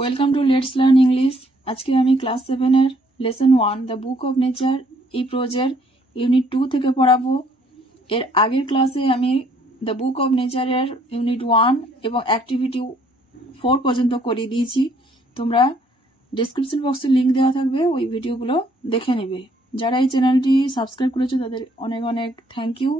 Welcome to let's learn English. আজকে আমি class 7 এর lesson 1 the book of nature এই প্রজের ইউনিট 2 থেকে পড়াবো। এর আগের ক্লাসে আমি দ্য বুক অফ নেচারের ইউনিট 1 এবং অ্যাক্টিভিটি 4 পর্যন্ত করিয়ে দিয়েছি। তোমরা ডেসক্রিপশন বক্সে লিংক দেওয়া থাকবে, ওই ভিডিওগুলো দেখে নেবে। যারা এই চ্যানেলটি সাবস্ক্রাইব করেছো তাদের অনেক অনেক থ্যাংক ইউ,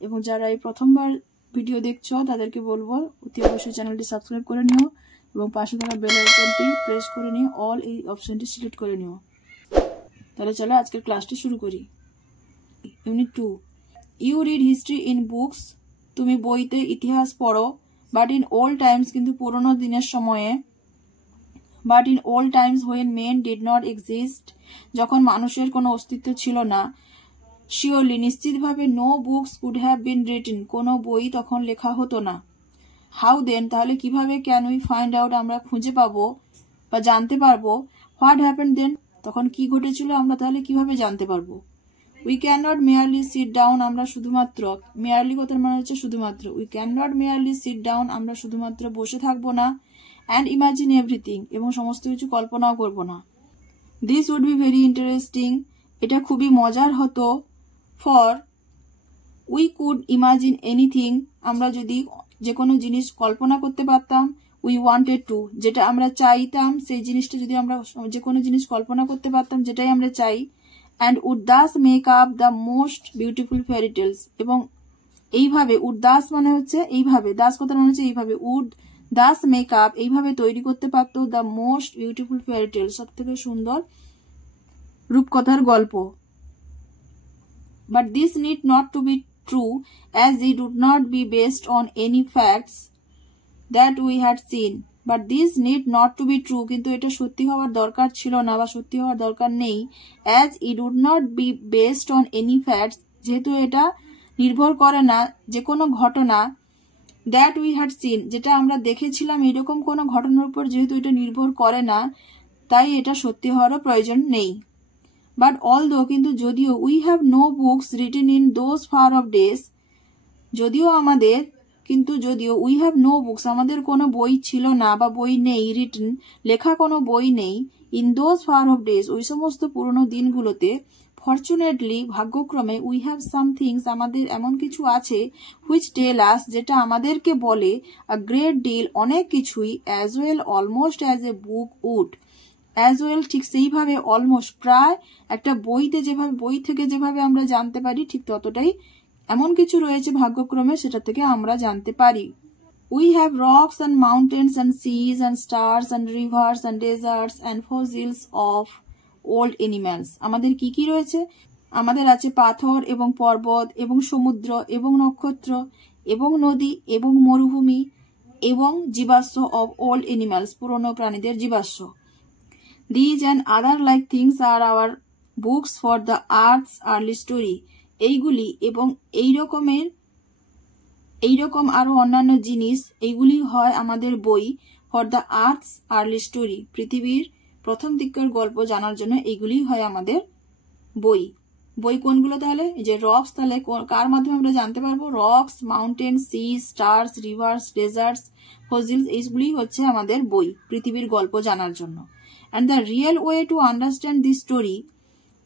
এবং যারা এই প্রথমবার ভিডিও দেখছো তাদেরকে বলবো অতি অবশ্যই চ্যানেলটি সাবস্ক্রাইব করে নিও এবং পাশে থাকা বেল আইকনটি প্রেস করে নিয়ে অল এই অপশনটি সিলেক্ট করে নিও। তাহলে চলো আজকের ক্লাসটি শুরু করি। Unit 2, you read history in books. তুমি বইতে ইতিহাস পড়ো, বাট ইন ওল্ড টাইমস, কিন্তু পুরোনো দিনের সময়ে। But in old times when men did not exist, যখন মানুষের কোনো অস্তিত্ব ছিল না। শিওরলি, নিশ্চিতভাবে, no books could have been written, কোনো বই তখন লেখা হতো না। হাউ দেন, তাহলে কিভাবে, ক্যান উই ফাইন্ড আউট, আমরা খুঁজে পাবো বা জানতে পারবো। হোয়াট হ্যাপেন্ড দেন, তখন কি ঘটেছিল আমরা তাহলে কিভাবে জানতে পারবো। We can not merely sit down, আমরা শুধুমাত্র, মেয়ারলি কথার মানে হচ্ছে শুধুমাত্র। We can not merely sit down, আমরা শুধুমাত্র বসে থাকবো না। অ্যান্ড ইমাজিন এভরিথিং, এবং সমস্ত কিছু কল্পনাও করবো না। This would be very interesting, এটা খুবই মজার হতো। For we could imagine anything, আমরা যদি যে কোনো জিনিস কল্পনা করতে পারতাম। উই ওয়ান্টেড টু, যেটা আমরা চাইতাম, সেই জিনিসটা যদি আমরা যে কোনো জিনিস কল্পনা করতে পারতাম যেটাই আমরা চাই। And would thus make up the most beautiful fairy tales, এবং এইভাবে, উড দাস মানে হচ্ছে এইভাবে, দাস কথা মানে হচ্ছে এইভাবে, উড দাস মেক আপ, এইভাবে তৈরি করতে পারতো the most beautiful fairy tales, সব থেকে সুন্দর রূপকথার গল্প। But this need not to be true, as it would not be based on any facts that we had seen. But this need not to be true, কিন্তু এটা সত্যি হওয়ার দরকার ছিল না বা সত্যি হওয়ার দরকার নেই। As it would not be based on any facts, যেহেতু এটা নির্ভর করে না যে কোনো ঘটনা, that we had seen, যেটা আমরা দেখেছিলাম এরকম কোনো ঘটনার উপর যেহেতু এটা নির্ভর করে না, তাই এটা সত্যি হওয়ারও প্রয়োজন নেই। বাট অলদো, কিন্তু যদিও, we have no books written in those far off days, যদিও আমাদের, কিন্তু যদিও, উই হ্যাভ নো বুকস, আমাদের কোনো বই ছিল না বা বই নেই, রিটেন লেখা কোনো বই নেই, in those far off days ওই সমস্ত পুরনো দিনগুলোতে। ফরচুনেটলি, ভাগ্যক্রমে, উই হ্যাভ সাম থিংস, আমাদের এমন কিছু আছে, হুইচ টেল আস, যেটা আমাদেরকে বলে, আ গ্রেট ডিল, অনেক কিছুই, as well, almost as a book would, as well ঠিক সেইভাবে, অলমোস্ট প্রায়, একটা বইতে যেভাবে, বই থেকে যেভাবে আমরা জানতে পারি ঠিক ততটাই এমন কিছু রয়েছে ভাগ্যক্রমে, সেটা থেকে আমরা জানতে পারি। We have rocks and mountains and seas and stars and rivers and deserts and fossils of old animals, আমাদের কি কি রয়েছে, আমাদের আছে পাথর এবং পর্বত এবং সমুদ্র এবং নক্ষত্র এবং নদী এবং মরুভূমি এবং জীবাশ্ম অফ ওল্ড এনিম্যালস, পুরনো প্রাণীদের জীবাশ্ম। These and other like things are our books for the earth's early story, এইগুলি এবং এইরকম আরো অন্যান্য জিনিস, এইগুলি হয় আমাদের বই, for the earths early story, পৃথিবীর প্রথম দিকের গল্প জানার জন্য এইগুলি হয় আমাদের বই। বই কোনগুলো তাহলে? যে রক্স, তাহলে কার মাধ্যমে আমরা জানতে পারবো? Rocks, mountain, sea, stars, rivers, deserts, fossils, এইগুলি হচ্ছে আমাদের বই পৃথিবীর গল্প জানার জন্য। And the real way to understand this story,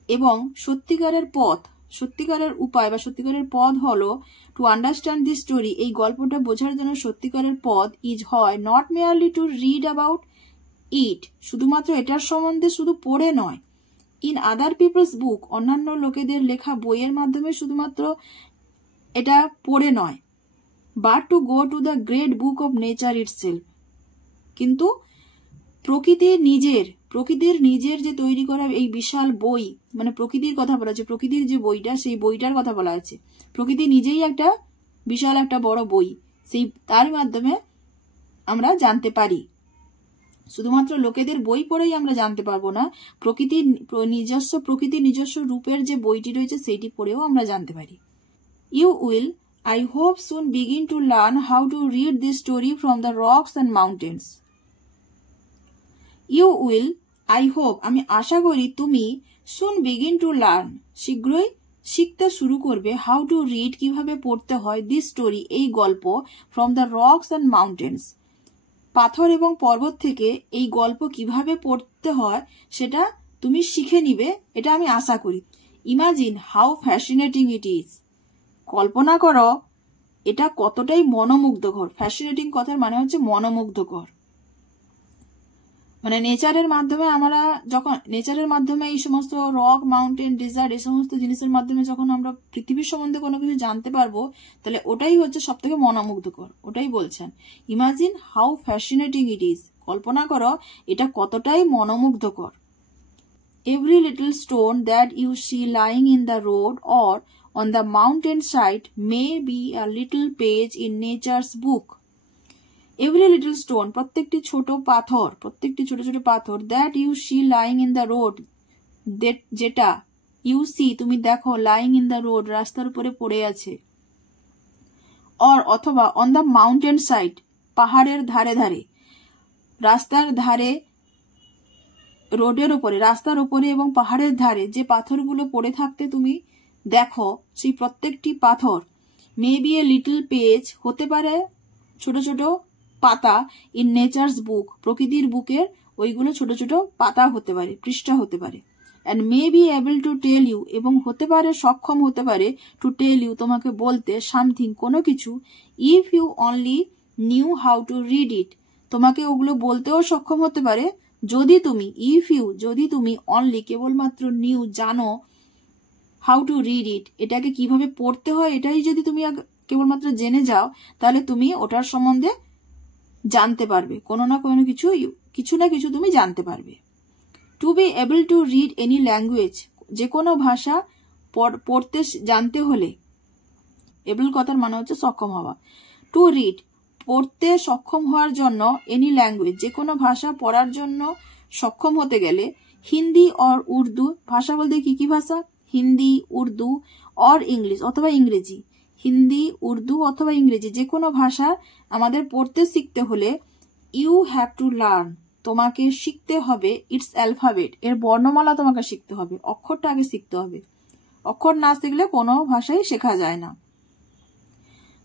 এবং সত্যিকারের পথ, সত্যিকারের উপায় বা সত্যিকারের পথ হলো টু আন্ডারস্ট্যান্ড দিস স্টোরি, এই গল্পটা বোঝার জন্য সত্যিকারের পথ ইজ হয় not merely to read about it, শুধুমাত্র এটার সম্বন্ধে শুধু পড়ে নয়, ইন আদার পিপলস বুক, অন্যান্য লোকেদের লেখা বইয়ের মাধ্যমে শুধুমাত্র এটা পড়ে নয়, but to go to the great book of nature itself, কিন্তু প্রকৃতির নিজের যে তৈরি করা এই বিশাল বই, মানে প্রকৃতির কথা বলা আছে, প্রকৃতির যে বইটা, সেই বইটার কথা বলা আছে। প্রকৃতি নিজেই একটা বিশাল একটা বড় বই, সেই তার মাধ্যমে আমরা জানতে পারি। শুধুমাত্র লোকেদের বই পড়েই আমরা জানতে পারবো না, প্রকৃতির নিজস্ব রূপের যে বইটি রয়েছে সেইটি পড়েও আমরা জানতে পারি। You will, I hope, soon begin to learn how to read this story from the rocks and mountains. You will, I hope, আমি আশা করি, তুমি, সুন বিগিন টু লার্ন, শীঘ্রই শিখতে শুরু করবে, হাউ টু রিড, কিভাবে পড়তে হয়, দিস স্টোরি, এই গল্প, from the rocks and mountains, পাথর এবং পর্বত থেকে এই গল্প কিভাবে পড়তে হয় সেটা তুমি শিখে নিবে, এটা আমি আশা করি। Imagine how fascinating it is. কল্পনা করো এটা কতটাই মনোমুগ্ধকর। ফ্যাসিনেটিং কথার মানে হচ্ছে মনোমুগ্ধকর। মানে নেচারের মাধ্যমে আমরা যখন নেচারের মাধ্যমে এই সমস্ত রক, মাউন্টেন, ডেজার্ট এই সমস্ত জিনিসের মাধ্যমে যখন আমরা পৃথিবীর সম্বন্ধে কোনো কিছু জানতে পারবো, তাহলে ওটাই হচ্ছে সব থেকে মনোমুগ্ধকর। ওটাই বলছেন, imagine how fascinating it is. কল্পনা করো এটা কতটাই মনোমুগ্ধকর। Every little stone that you see lying in the road or on the mountain side may be a little page in nature's book. Every little stone, প্রত্যেকটি ছোট পাথর, প্রত্যেকটি ছোট ছোট পাথর, that you see lying in the road, যেটা you see তুমি দেখো, lying in the road রাস্তার উপরে পড়ে আছে, or অথবা on the mountain side পাহাড়ের ধারে ধারে, রাস্তার ধারে, রোডের উপরে, রাস্তার উপরে এবং পাহাড়ের ধারে যে পাথরগুলো পড়ে থাকতে তুমি দেখো, সেই প্রত্যেকটি পাথর may B a little page, হতে পারে ছোট ছোট পাতা, ইন নেচার্স বুক, প্রকৃতির বুকের ওইগুলো ছোট ছোট পাতা হতে পারে, পৃষ্ঠা হতে পারে। And may be able to tell you, এবং হতে পারে সক্ষম হতে পারে, টু টেল ইউ তোমাকে বলতে, সামথিং কোনো কিছু, if you only knew how to read it, তোমাকে ওগুলো বলতেও সক্ষম হতে পারে যদি তুমি, ইফ ইউ যদি তুমি, অনলি কেবলমাত্র, নিউ জানো, হাউ টু রিড ইট এটাকে কিভাবে পড়তে হয় এটাই যদি তুমি কেবলমাত্র জেনে যাও, তাহলে তুমি ওটার সম্বন্ধে জানতে পারবে, কোনো না কোনো কিছু না কিছু তুমি জানতে পারবে। To be able to read any language, যে কোনো ভাষা পড়তে জানতে হলে, এবল কথার মানে হচ্ছে সক্ষম হওয়া, টু রিড পড়তে সক্ষম হওয়ার জন্য, এনি ল্যাঙ্গুয়েজ যে কোনো ভাষা পড়ার জন্য সক্ষম হতে গেলে, হিন্দি অর উর্দু, ভাষা বলতে কি কি ভাষা, হিন্দি, উর্দু, অর ইংলিশ অথবা ইংরেজি, হিন্দি, উর্দু অথবা ইংরেজি যে কোনো ভাষা আমাদের পড়তে শিখতে হলে, ইউ হ্যাভ টু লার্ন তোমাকে শিখতে হবে, ইটস অ্যালফাবেট এর বর্ণমালা তোমাকে শিখতে হবে, অক্ষরটা আগে শিখতে হবে, অক্ষর না শিখলে কোনো ভাষাই শেখা যায় না।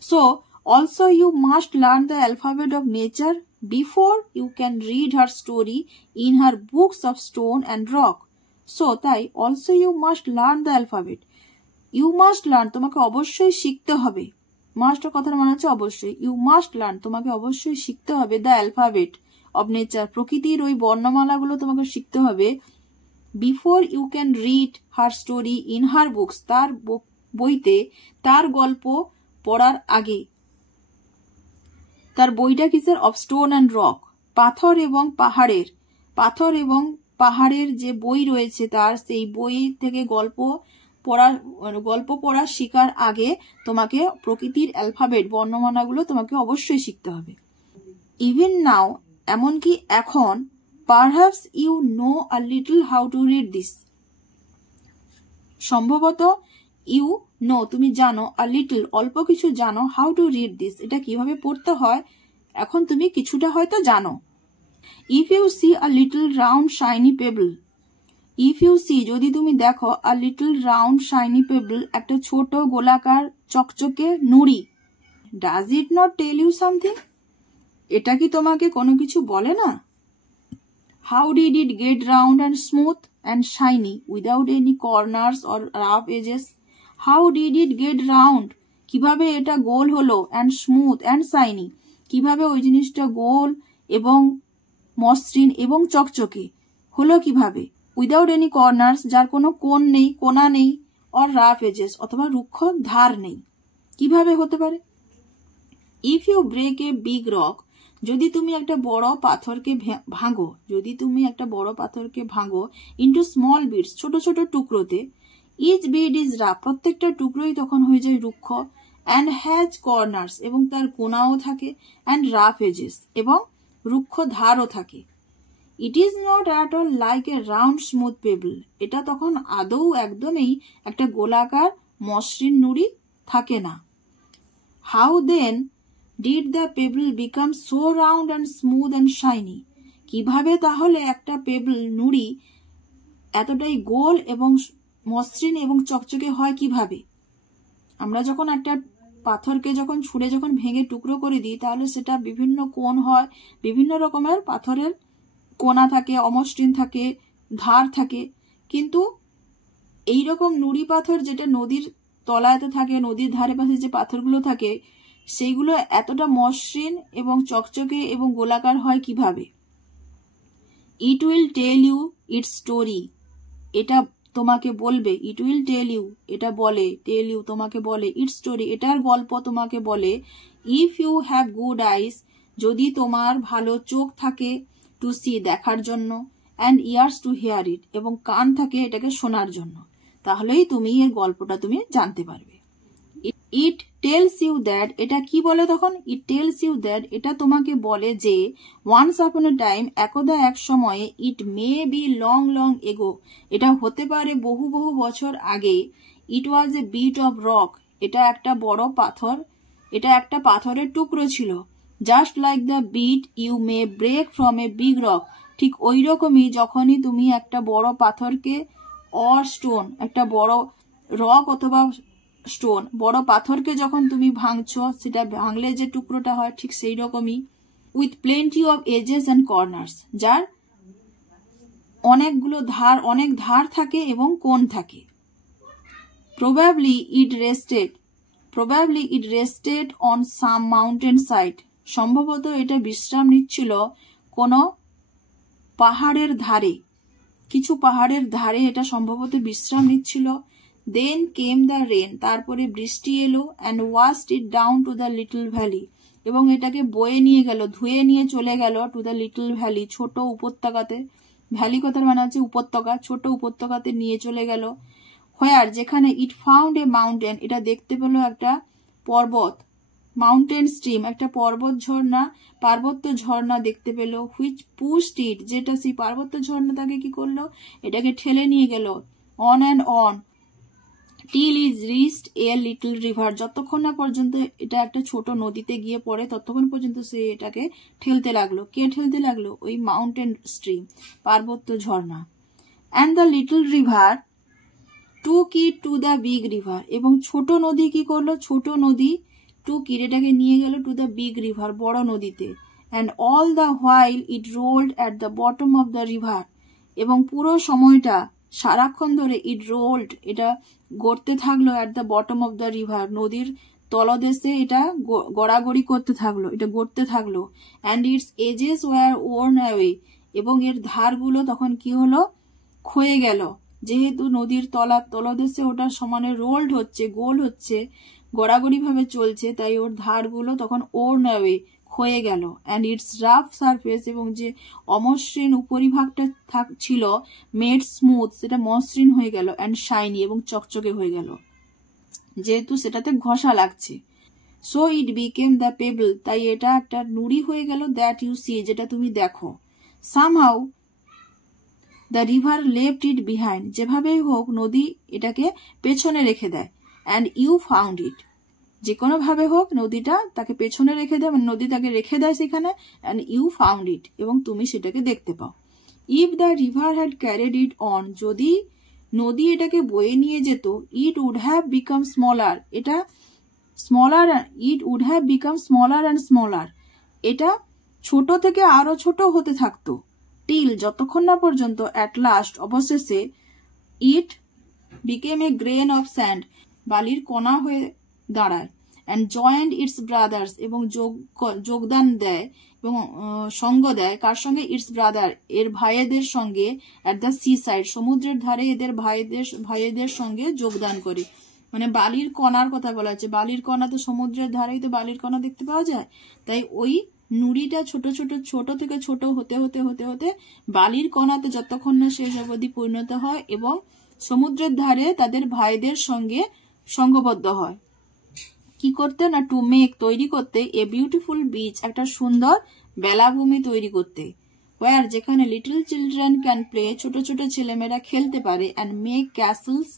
So also you must learn the alphabet of nature before you can read her story in her books of stone and rock. So তাই also you must learn the alphabet. You must learn তোমাকে অবশ্যই শিখতে হবে, must কথার মানে হচ্ছে অবশ্যই, you must learn তোমাকে অবশ্যই শিখতে হবে, the alphabet of nature প্রকৃতির ওই বর্ণমালাগুলো তোমাকে শিখতে হবে, before you can read her story in her books তার বইতে, তার গল্প পড়ার আগে, তার বইটা কিসের, অফ স্টোন অ্যান্ড রক, পাথর এবং পাহাড়ের, পাথর এবং পাহাড়ের যে বই রয়েছে তার, সেই বই থেকে গল্প পড়া শেখার আগে তোমাকে প্রকৃতির অ্যালফাবেট বর্ণমালাগুলো তোমাকে অবশ্যই শিখতে হবে। ইভেন নাও এমনকি এখন, perhaps you know a little how to read this, সম্ভবত ইউ নো তুমি জানো, আ লিটল অল্প কিছু জানো, হাউ টু রিড দিস এটা কিভাবে পড়তে হয় এখন তুমি কিছুটা হয়তো জানো। If you see a little round shiny pebble, if you see যদি তুমি দেখো, a little round shiny pebble একটা ছোট গোলাকার চকচকে নুড়ি, does it not tell you something এটা কি তোমাকে কোনো কিছু বলে না? How did it get round and smooth and shiny without any corners or rough edges, how did it get round কিভাবে এটা গোল হলো, অ্যান্ড স্মুথ অ্যান্ড শাইনি কিভাবে ওই জিনিসটা গোল এবং মসৃণ এবং চকচকে হলো কিভাবে, উইদাউট এনি কর্নার্স যার কোনো কোণ নেই, কোনা নেই, অর রাফ এজেস অথবা রুক্ষ ধার নেই, কিভাবে হতে পারে? If you break a big rock যদি তুমি একটা বড় পাথরকে ভাঙো, যদি তুমি একটা বড় পাথরকে ভাঙো, ইন্টু স্মল বিটস ছোট ছোট টুকরোতে, ইচ বিট ইজ রাফ প্রত্যেকটা টুকরোই তখন হয়ে যায় রুক্ষ, অ্যান্ড হ্যাজ কর্নার্স এবং তার কোনাও থাকে, অ্যান্ড রাফ এজেস এবং রুক্ষ ধারও থাকে। It is not at all like a round smooth payable এটা তখন আদৌ একদমই একটা গোলাকার মসৃণ নুড়ি থাকে না। How then did the pebble become so round and smooth and shiny কিভাবে তাহলে একটা পেবল নুড়ি এতটাই গোল এবং মসৃণ এবং চকচকে হয় কিভাবে? আমরা যখন একটা পাথরকে যখন ছুঁড়ে যখন ভেঙে টুকরো করে দিই তাহলে সেটা বিভিন্ন কোণ হয়, বিভিন্ন রকমের পাথরের কোণা থাকে, অমসৃণ থাকে, ধার থাকে। কিন্তু এইরকম নুড়ি পাথর যেটা নদীর তলায়তে থাকে, নদীর ধারে পাশে যে পাথরগুলো থাকে সেইগুলো এতটা মসৃণ এবং চকচকে এবং গোলাকার হয় কিভাবে? It will tell you its story, এটা তোমাকে বলবে। ইট উইল টেল ইউ, এটা বলে, টেল ইউ তোমাকে বলে, ইটস স্টোরি এটার গল্প তোমাকে বলে। ইফ ইউ হ্যাভ গুড আইস, যদি তোমার ভালো চোখ থাকে, টু সি দেখার জন্য, অ্যান্ড ইয়ার্স টু হিয়ার ইট এবং কান থাকে এটাকে শোনার জন্য, তাহলেই তুমি এর গল্পটা তুমি জানতে পারবে। ইট টেলস ইউ দ্যাট, এটা কি বলে তখন? ইট টেলস ইউ দ্যাট, এটা তোমাকে বলে যে ওয়ান্স আপন এ টাইম, একদা এক সময়ে, it may be long long ago, এটা হতে পারে বহু বহু বছর আগে, it was a bit of rock, এটা একটা বড় পাথর, এটা একটা পাথরের টুকরো ছিল। Just like the bit you may break from a big rock, ঠিক ওই রকমই যখনই তুমি একটা বড় পাথরকে, অর স্টোন, একটা বড় রক অথবা স্টোন, বড় পাথরকে যখন তুমি ভাঙছো, সেটা ভাঙলে যে টুকরোটা হয় ঠিক সেই রকমই। With plenty of edges and corners, যার অনেকগুলো ধার, অনেক ধার থাকে এবং কোণ থাকে। Probably it rested on some mountain side, সম্ভবত এটা বিশ্রাম নিচ্ছিল কোনো পাহাড়ের ধারে, কিছু পাহাড়ের ধারে এটা সম্ভবত বিশ্রাম নিচ্ছিল। দেন কেম দ্য রেন, তারপরে বৃষ্টি এলো, and washed it down to the little valley, এবং এটাকে বয়ে নিয়ে গেল, ধুয়ে নিয়ে চলে গেল টু দ্য লিটল ভ্যালি, ছোট উপত্যকাতে। ভ্যালি কথার মানে হচ্ছে উপত্যকা, ছোট উপত্যকাতে নিয়ে চলে গেল। হোয়ার, যেখানে, ইট ফাউন্ড এ মাউন্টেন, এটা দেখতে পেল একটা পর্বত, মাউন্টেন স্ট্রিম, একটা পার্বত্য ঝর্ণা দেখতে পেল। হুইচ পুশড ইট, যেটা সেই পার্বত্য ঝর্ণা তাকে কি করলো, এটাকে ঠেলে নিয়ে গেল। On and on till is reached a little river, যতক্ষণ না পর্যন্ত এটা একটা ছোট নদীতে গিয়ে পড়ে ততক্ষণ পর্যন্ত সে এটাকে ঠেলতে লাগলো। কে ঠেলতে লাগলো? ওই মাউন্টেন স্ট্রিম, পার্বত্য ঝর্ণা। And the little river took it to the big river, এবং ছোট নদী কি করলো? ছোট নদী টুক ইট, এটাকে নিয়ে গেল টু দ্য বিগ রিভার, বড় নদীতে। And all the while it ruled at the bottom of the river, এবং পুরো সময়টা সারাক্ষণ ধরে ইট রোল্ড, এটা গড়তে থাকলো, at the bottom of the river, নদীর তলদেশে এটা গড়াগড়ি করতে থাকলো, এটা গড়তে থাকলো। And its edges were worn away, এবং এর ধারগুলো তখন কি হলো? ক্ষয়ে গেল, যেহেতু নদীর তলদেশে ওটা সমানে রোল্ড হচ্ছে, গোল হচ্ছে, গড়াগড়ি ভাবে চলছে, তাই ওর ধারগুলো তখন ওর্ন অ্যাওয়ে, ক্ষয়ে গেল। অ্যান্ড ইটস রাফ সারফেস, এবং যে অমসৃণ উপরিভাগটা ছিল, মেড স্মুথ, সেটা মসৃণ হয়ে গেল। অ্যান্ড শাইনি, এবং চকচকে হয়ে গেল, যেহেতু সেটাতে ঘষা লাগছে। So it became the payable, তাই এটা একটা নুড়ি হয়ে গেল, দ্যাট ইউ সি, যেটা তুমি দেখো। Somehow the river left it behind, যেভাবেই হোক নদী এটাকে পেছনে রেখে দেয়। অ্যান্ড ইউ ফাউন্ড ইট, যে কোনো ভাবে হোক নদীটা তাকে পেছনে রেখে দেয়, মানে নদী তাকে রেখে দেয় সেখানে। অ্যান্ড ইউ ফাউন্ড ইট, এবং তুমি সেটাকে দেখতে পাও। If the river had carried it on, যদি নদী এটাকে বয়ে নিয়ে যেত, it would have become smaller, এটা smaller, it would have become smaller and smaller, এটা ছোট থেকে আরো ছোট হতে থাকতো। টিল, যতক্ষণ না পর্যন্ত, অ্যাট লাস্ট, অবশেষে, it became a grain of sand, বালির কণা হয়ে দাঁড়ায়। অ্যান্ড জয়েন্ট ইটস ব্রাদার্স, এবং যোগদান দেয় এবং সঙ্গ দেয়, কার সঙ্গে? ইটস ব্রাদার, এর ভাইয়েদের সঙ্গে। অ্যাট দ্য সি সাইড, সমুদ্রের ধারে এদের ভাইয়েদের সঙ্গে যোগদান করে। মানে বালির কণার কথা বলা হচ্ছে, বালির কণা তো সমুদ্রের ধারেই তো বালির কণা দেখতে পাওয়া যায়, তাই ওই নুড়িটা ছোট থেকে ছোট হতে হতে হতে হতে বালির কণাতে যতক্ষণ না শেষ অবধি পরিণত হয় এবং সমুদ্রের ধারে তাদের ভাইদের সঙ্গে সঙ্গবদ্ধ হয়। কি করতে না? টু মেক, তৈরি করতে, এ বিউটিফুল বিচ, একটা সুন্দর বেলাভূমি তৈরি করতে। ওয়ার, যেখানে লিটল চিলড্রেন ক্যান প্লে, ছোট ছোট ছেলেমেয়েরা খেলতে পারে। And make castles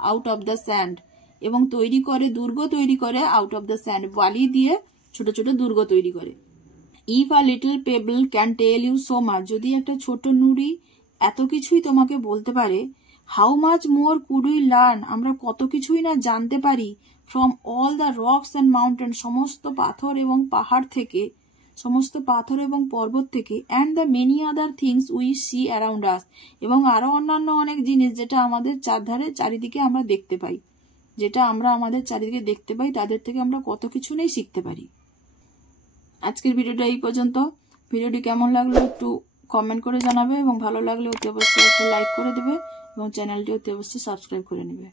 out of the sand, এবং তৈরি করে, দুর্গ তৈরি করে, আউট অফ দ্য স্যান্ড, বালি দিয়ে ছোট ছোট দুর্গ তৈরি করে। If a little pebble can tell you so much, যদি একটা ছোট নুড়ি এত কিছুই তোমাকে বলতে পারে, how much more could we learn, আমরা কত কিছুই না জানতে পারি, from all the rocks and mountain, সমস্ত পাথর এবং পাহাড় থেকে, সমস্ত পাথর এবং পর্বত থেকে, and the many other things we see around us, এবং আরো অন্যান্য অনেক জিনিস যেটা আমাদের চারিদিকে আমরা দেখতে পাই, যেটা আমরা আমাদের চারিদিকে দেখতে পাই, তাদের থেকে আমরা কত কিছু নেই শিখতে পারি। আজকের ভিডিওটা এই পর্যন্ত। ভিডিওটি কেমন লাগলো একটু কমেন্ট করে জানাবে, এবং ভালো লাগলে অতি অবশ্যই একটা লাইক করে দেবে, এবং চ্যানেলটি অতি অবশ্যই সাবস্ক্রাইব করে নেবে।